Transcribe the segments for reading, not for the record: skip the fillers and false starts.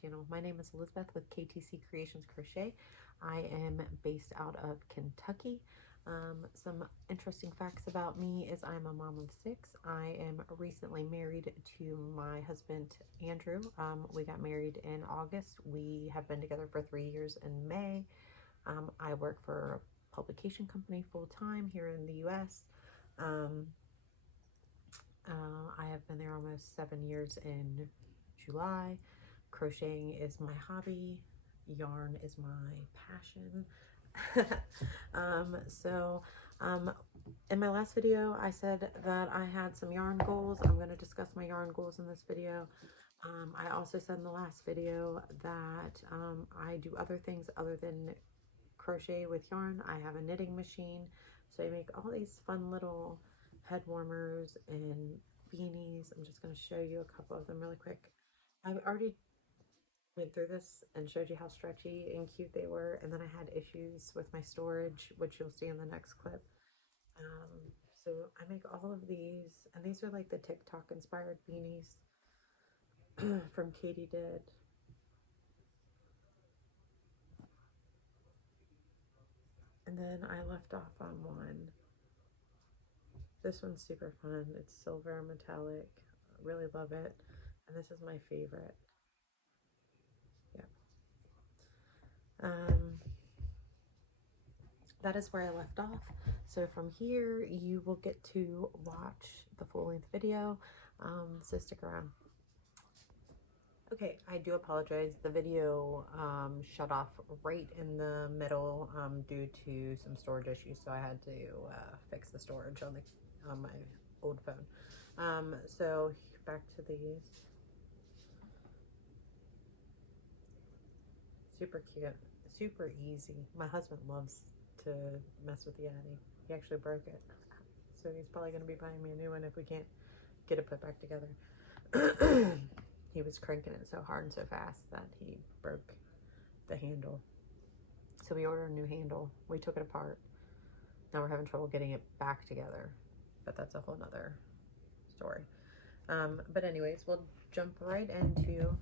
channel. My name is Elizabeth with KTC Creations Crochet. I am based out of Kentucky. Some interesting facts about me is I'm a mom of 6. I am recently married to my husband, Andrew. We got married in August. We have been together for 3 years in May. I work for a publication company full-time here in the U.S. I have been there almost 7 years in July. Crocheting is my hobby. Yarn is my passion. In my last video, I said that I had some yarn goals. I'm going to discuss my yarn goals in this video. I also said in the last video that I do other things other than crochet with yarn. I have a knitting machine, so I make all these fun little head warmers and beanies. I'm just going to show you a couple of them really quick. I've already went through this and showed you how stretchy and cute they were, and then I had issues with my storage, which you'll see in the next clip. So I make all of these, and these are like the TikTok inspired beanies from Katie Did. And then I left off on one. This one's super fun. It's silver and metallic. I really love it. And this is my favorite. Yeah. That is where I left off. So from here, you will get to watch the full-length video. So stick around. Okay, I do apologize. The video shut off right in the middle due to some storage issues, so I had to fix the storage on my old phone. So back to these. Super cute, super easy. My husband loves to mess with the Yeti. He actually broke it, so he's probably going to be buying me a new one if we can't get it put back together. He was cranking it so hard and so fast that he broke the handle. So we ordered a new handle. We took it apart. Now we're having trouble getting it back together, but that's a whole nother story. But anyways, we'll jump right into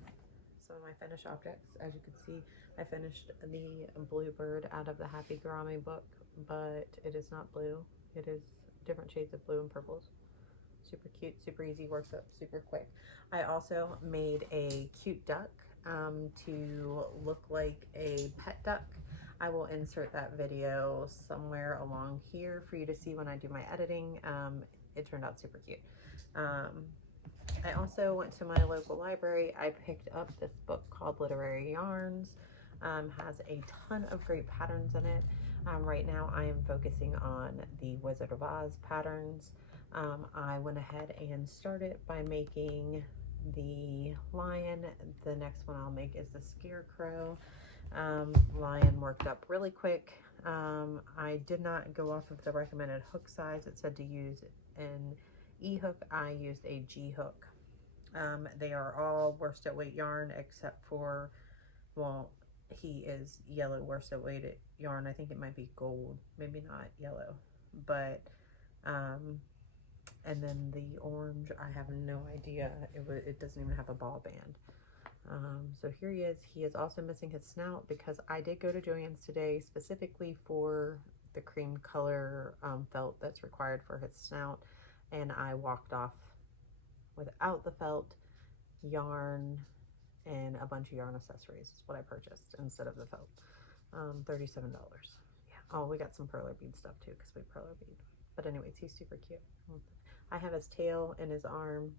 some of my finished objects. As you can see, I finished the bluebird out of the Happy Gurami book, but it is not blue. It is different shades of blue and purples. Super cute, super easy, works up super quick. I also made a cute duck to look like a pet duck. I will insert that video somewhere along here for you to see when I do my editing. It turned out super cute. I also went to my local library. I picked up this book called Literary Yarns. Has a ton of great patterns in it. Right now I am focusing on the Wizard of Oz patterns. I went ahead and started by making the lion. The next one I'll make is the scarecrow. Lion worked up really quick. I did not go off of the recommended hook size. It said to use an E hook. I used a G hook. They are all worsted weight yarn except for, well, he is yellow worsted weight yarn. I think it might be gold, maybe not yellow, but and then the orange, I have no idea. It doesn't even have a ball band. So here he is. He is also missing his snout because I did go to Joann's today specifically for the cream color felt that's required for his snout, and I walked off without the felt, yarn, and a bunch of yarn accessories is what I purchased instead of the felt. $37. Yeah. Oh, we got some perler bead stuff too because we perler bead. But anyways, he's super cute. I have his tail in his arm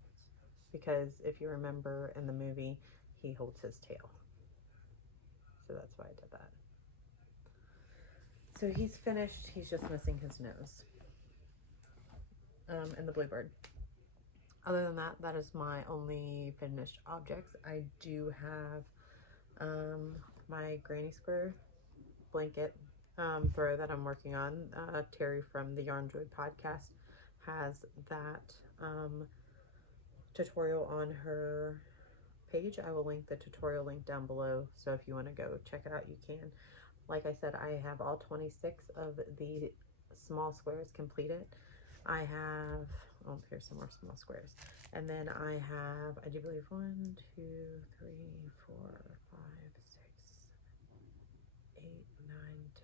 because if you remember in the movie, he holds his tail. So that's why I did that. So he's finished. He's just missing his nose. And the bluebird. Other than that, that is my only finished objects. I do have my granny square blanket throw that I'm working on. Terry from the Yarn Joy podcast has that tutorial on her page. I will link the tutorial link down below, so if you want to go check it out, you can. Like I said, I have all 26 of the small squares completed. I have, oh, here's some more small squares. And then I have, I do believe 1, 2, 3, 4, 5, 6, 7, 8,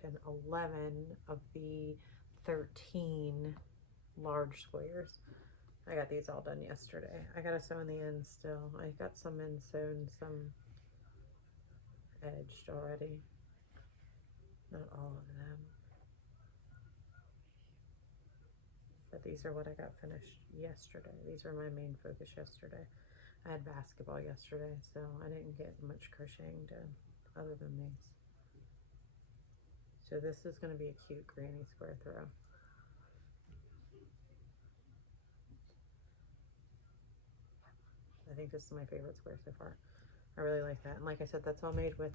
9, 10, 11 of the 13 large squares. I got these all done yesterday. I gotta sew in the ends still. I got some ends sewn, some edged already. Not all of them. But these are what I got finished yesterday. These were my main focus yesterday. I had basketball yesterday, so I didn't get much crocheting done other than these. So this is going to be a cute granny square throw. I think this is my favorite square so far. I really like that. And like I said, that's all made with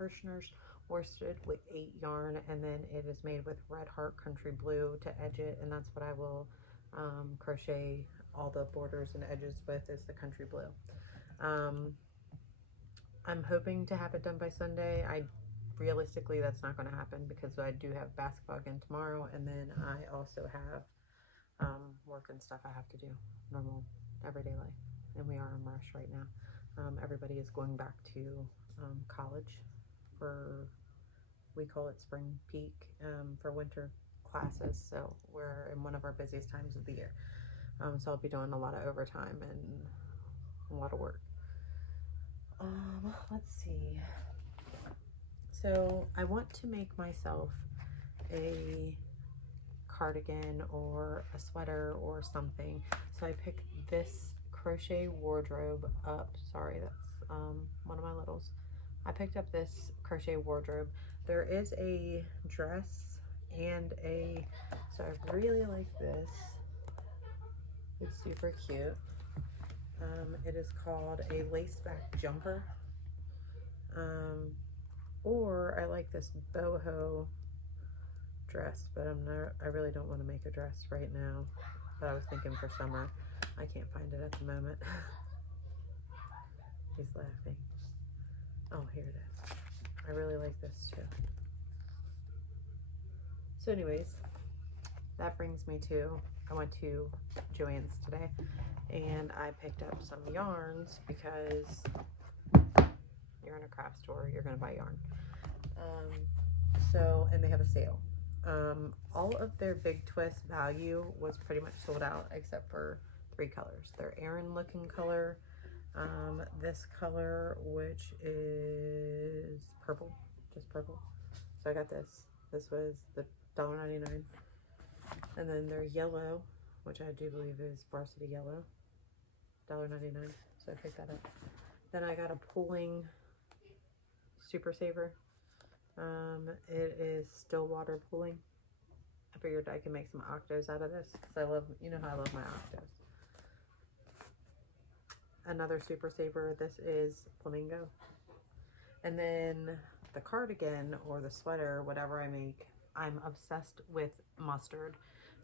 Hirschner's worsted with 8 yarn, and then it is made with Red Heart Country Blue to edge it, and that's what I will crochet all the borders and edges with, is the Country Blue. I'm hoping to have it done by Sunday. Realistically, that's not going to happen because I do have basketball again tomorrow, and then I also have work and stuff I have to do, normal everyday life, and we are in rush right now. Everybody is going back to college for, we call it spring peak, for winter classes, so we're in one of our busiest times of the year. So I'll be doing a lot of overtime and a lot of work. Let's see. So I want to make myself a cardigan or a sweater or something. So I picked this crochet wardrobe up. Sorry, that's one of my littles. I picked up this crochet wardrobe. There is a dress and so I really like this. It's super cute. It is called a lace back jumper. Or I like this boho dress, but I really don't want to make a dress right now, but I was thinking for summer. I can't find it at the moment. He's laughing. Oh, here it is. I really like this too. So anyways, that brings me to, I went to Joann's today and I picked up some yarns because you're in a craft store, you're gonna buy yarn. And they have a sale. All of their Big Twist value was pretty much sold out except for 3 colors. Their Aran looking color, this color, which is purple, just purple. So I got this. This was the $1.99. And then their yellow, which I do believe is varsity yellow, $1.99. So I picked that up. Then I got a pulling Super Saver. It is still water pulling. I figured I could make some octos out of this because I love, you know how I love my octos. Another Super Saver. This is flamingo. And then the cardigan or the sweater, whatever I make, I'm obsessed with mustard.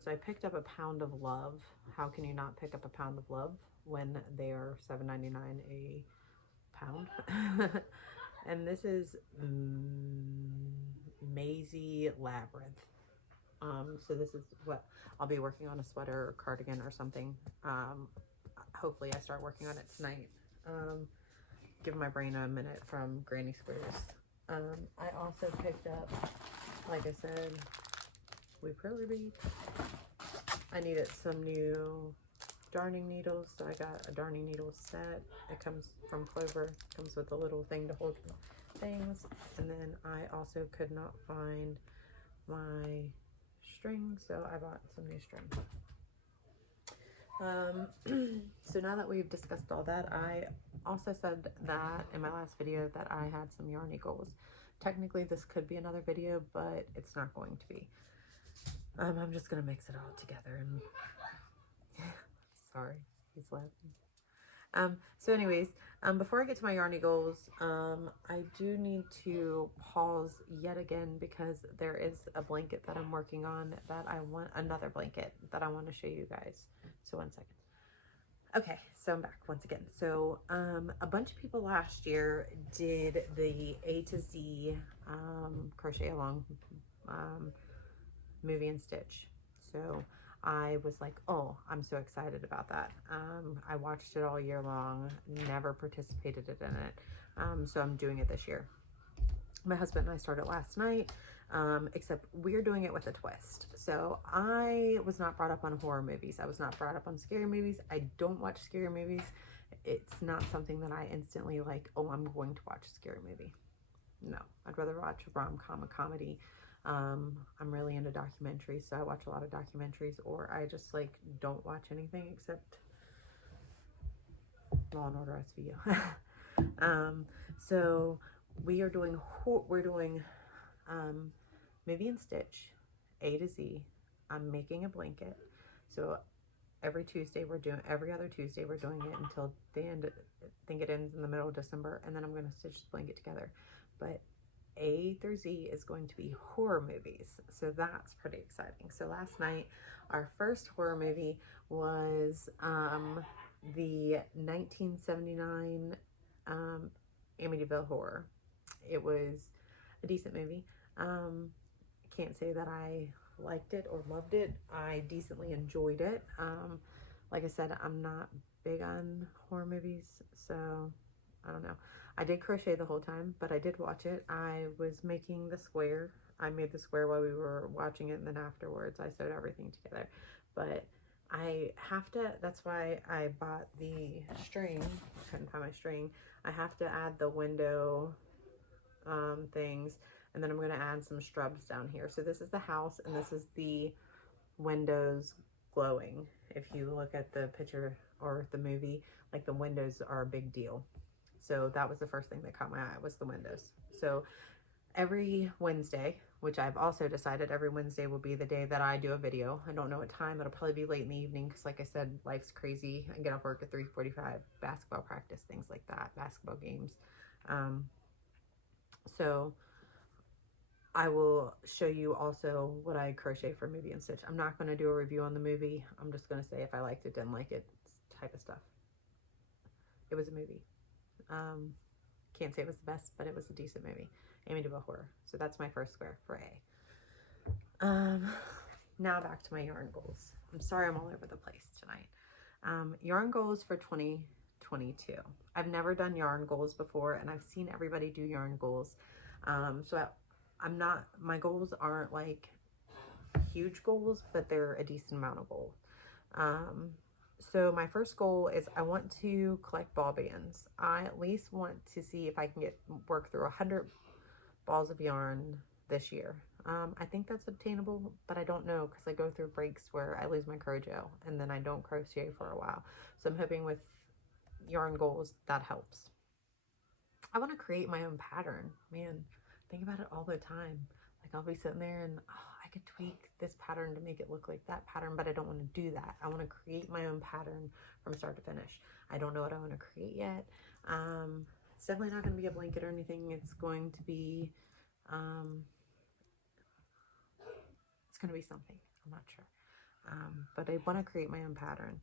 So I picked up a pound of love. How can you not pick up a pound of love when they are $7.99 a pound? And this is Maisy Labyrinth. So this is what I'll be working on, a sweater or cardigan or something. Hopefully I start working on it tonight. Give my brain a minute from Granny Squares. I also picked up, like I said, we probably read. I needed some new darning needles, so I got a darning needle set. It comes from Clover, comes with a little thing to hold things. And then I also could not find my string, so I bought some new string. So now that we've discussed all that, I also said that in my last video that I had some yarn eagles. Technically this could be another video, but it's not going to be. I'm just gonna mix it all together and sorry, he's laughing. So anyways, before I get to my yarn eagles, I do need to pause yet again because there is a blanket that I'm working on that I want, another blanket that I want to show you guys. So 1 second. Okay, so I'm back once again. So a bunch of people last year did the A to Z crochet along movie and stitch. So I was like, oh, I'm so excited about that. I watched it all year long, never participated in it. So I'm doing it this year. My husband and I started last night, except we're doing it with a twist. So I was not brought up on horror movies. I was not brought up on scary movies. I don't watch scary movies. It's not something that I instantly like, oh, I'm going to watch a scary movie. No, I'd rather watch a rom-com, a comedy. I'm really into documentaries, so I watch a lot of documentaries, or I just like don't watch anything except Law and Order SVU. So we are doing Movie and Stitch, A to Z. I'm making a blanket. So every other Tuesday we're doing it until the end. I think it ends in the middle of December, and then I'm going to stitch the blanket together. But A through Z is going to be horror movies, so that's pretty exciting. So last night our first horror movie was the 1979 Amityville Horror. It was a decent movie. Can't say that I liked it or loved it. I decently enjoyed it. Like I said, I'm not big on horror movies, so I don't know. I did crochet the whole time, but I did watch it. I was making the square. I made the square while we were watching it, and then afterwards I sewed everything together. But I have to, that's why I bought the string. I couldn't find my string. I have to add the window things, and then I'm going to add some strubs down here. So this is the house, and this is the windows glowing. If you look at the picture or the movie, like the windows are a big deal. So that was the first thing that caught my eye, was the windows. So every Wednesday, which I've also decided every Wednesday will be the day that I do a video. I don't know what time. It'll probably be late in the evening because, like I said, life's crazy. I get off work at 3:45, basketball practice, things like that, basketball games. So I will show you also what I crochet for Movie and Stitch. I'm not going to do a review on the movie. I'm just going to say if I liked it, didn't like it, type of stuff. It was a movie. Can't say it was the best, but it was a decent movie. Amityville Horror. So that's my first square for A. Now back to my yarn goals. I'm sorry I'm all over the place tonight. Yarn goals for 2022. I've never done yarn goals before, and I've seen everybody do yarn goals. So my goals aren't like huge goals, but they're a decent amount of goals. So my first goal is I want to collect ball bands. I at least want to see if I can work through 100 balls of yarn this year. I think that's obtainable, but I don't know because I go through breaks where I lose my crochet and then I don't crochet for a while. So I'm hoping with yarn goals that helps. I want to create my own pattern. Man, think about it all the time. Like I'll be sitting there and I could tweak this pattern to make it look like that pattern, but I don't want to do that. I want to create my own pattern from start to finish. I don't know what I want to create yet. It's definitely not going to be a blanket or anything. It's going to be something. I'm not sure. But I want to create my own pattern.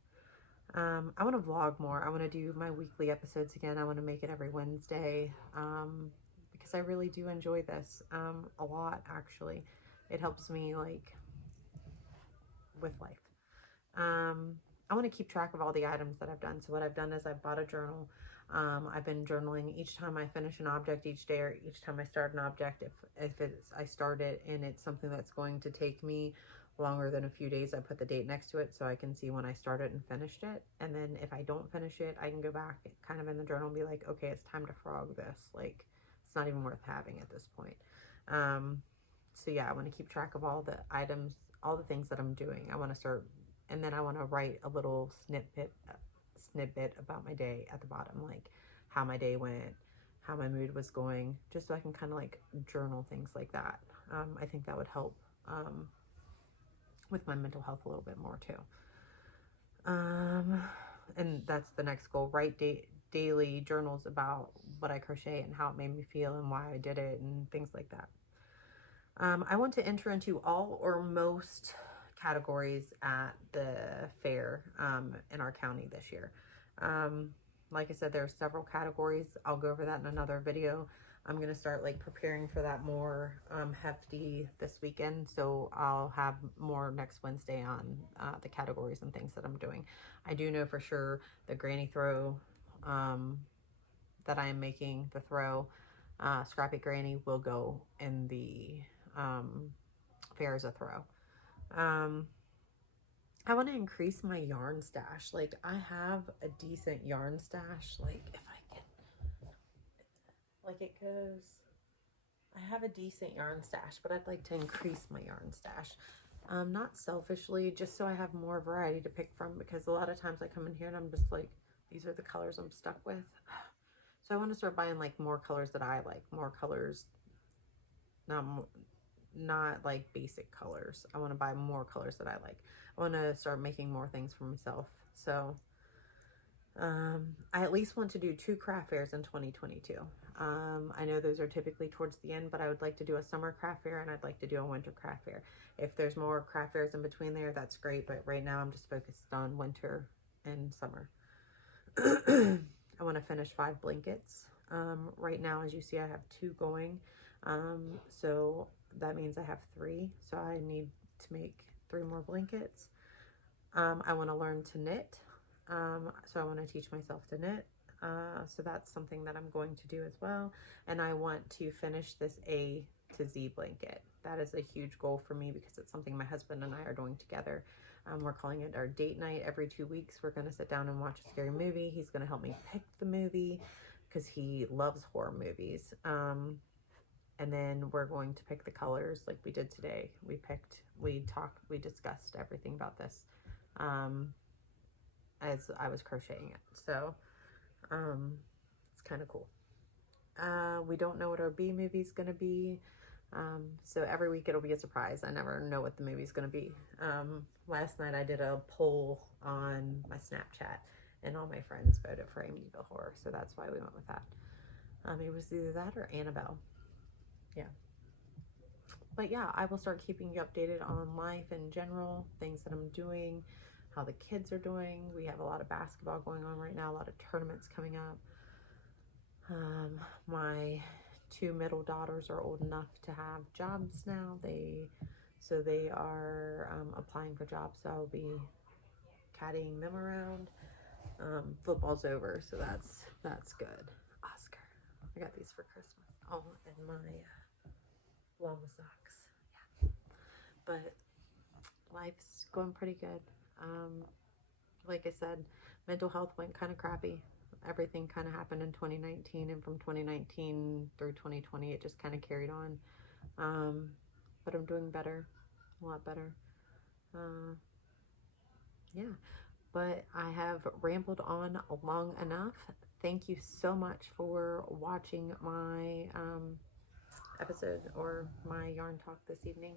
I want to vlog more. I want to do my weekly episodes again. I want to make it every Wednesday because I really do enjoy this a lot, actually. It helps me like with life. I want to keep track of all the items that I've done. So what I've done is I've bought a journal. I've been journaling each time I finish an object each day, or each time I start an object. If I start it and it's something that's going to take me longer than a few days, I put the date next to it so I can see when I started and finished it. And then if I don't finish it, I can go back kind of in the journal and be like, okay, it's time to frog this. Like, it's not even worth having at this point. So yeah, I want to keep track of all the items, all the things that I'm doing. I want to start, and then I want to write a little snippet about my day at the bottom, like how my day went, how my mood was going, just so I can kind of like journal things like that. I think that would help with my mental health a little bit more too. And that's the next goal, write daily journals about what I crochet and how it made me feel and why I did it and things like that. I want to enter into all or most categories at the fair in our county this year. Like I said, there are several categories. I'll go over that in another video. I'm going to start like preparing for that more hefty this weekend. So I'll have more next Wednesday on the categories and things that I'm doing. I do know for sure the granny throw that I am making, the throw, Scrappy Granny, will go in the fair as a throw. I want to increase my yarn stash. Like, I have a decent yarn stash. Like, if I can, like, it goes, I have a decent yarn stash, but I'd like to increase my yarn stash. Not selfishly, just so I have more variety to pick from, because a lot of times I come in here and I'm just like, these are the colors I'm stuck with. So I want to start buying like more colors that I like, more colors, not like basic colors. I want to buy more colors that I like. I want to start making more things for myself. So I at least want to do 2 craft fairs in 2022. I know those are typically towards the end, but I would like to do a summer craft fair and I'd like to do a winter craft fair. If there's more craft fairs in between there, that's great. But right now I'm just focused on winter and summer. I want to finish 5 blankets. Right now, as you see, I have 2 going. So that means I have 3. So I need to make 3 more blankets. I want to learn to knit. So I want to teach myself to knit. So that's something that I'm going to do as well. And I want to finish this A to Z blanket. That is a huge goal for me because it's something my husband and I are doing together. We're calling it our date night. Every 2 weeks, we're going to sit down and watch a scary movie. He's going to help me pick the movie because he loves horror movies. And then we're going to pick the colors like we did today. We discussed everything about this as I was crocheting it. So it's kind of cool. We don't know what our B movie is going to be. So every week it'll be a surprise. I never know what the movie's going to be. Last night I did a poll on my Snapchat and all my friends voted for Amityville Horror. So that's why we went with that. It was either that or Annabelle. Yeah. But yeah, I will start keeping you updated on life in general, things that I'm doing, how the kids are doing. We have a lot of basketball going on right now, a lot of tournaments coming up. My 2 middle daughters are old enough to have jobs now. They are applying for jobs, so I'll be caddying them around. Football's over, so that's good. Oscar, I got these for Christmas. Oh, and my llama socks. Yeah, but life's going pretty good. Like I said, mental health went kind of crappy. Everything kind of happened in 2019, and from 2019 through 2020 it just kind of carried on. But I'm doing better, a lot better. Yeah, but I have rambled on long enough. Thank you so much for watching my episode or my yarn talk this evening.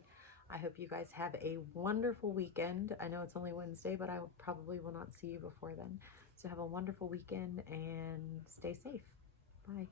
I hope you guys have a wonderful weekend. I know it's only Wednesday, but I probably will not see you before then. So have a wonderful weekend and stay safe. Bye.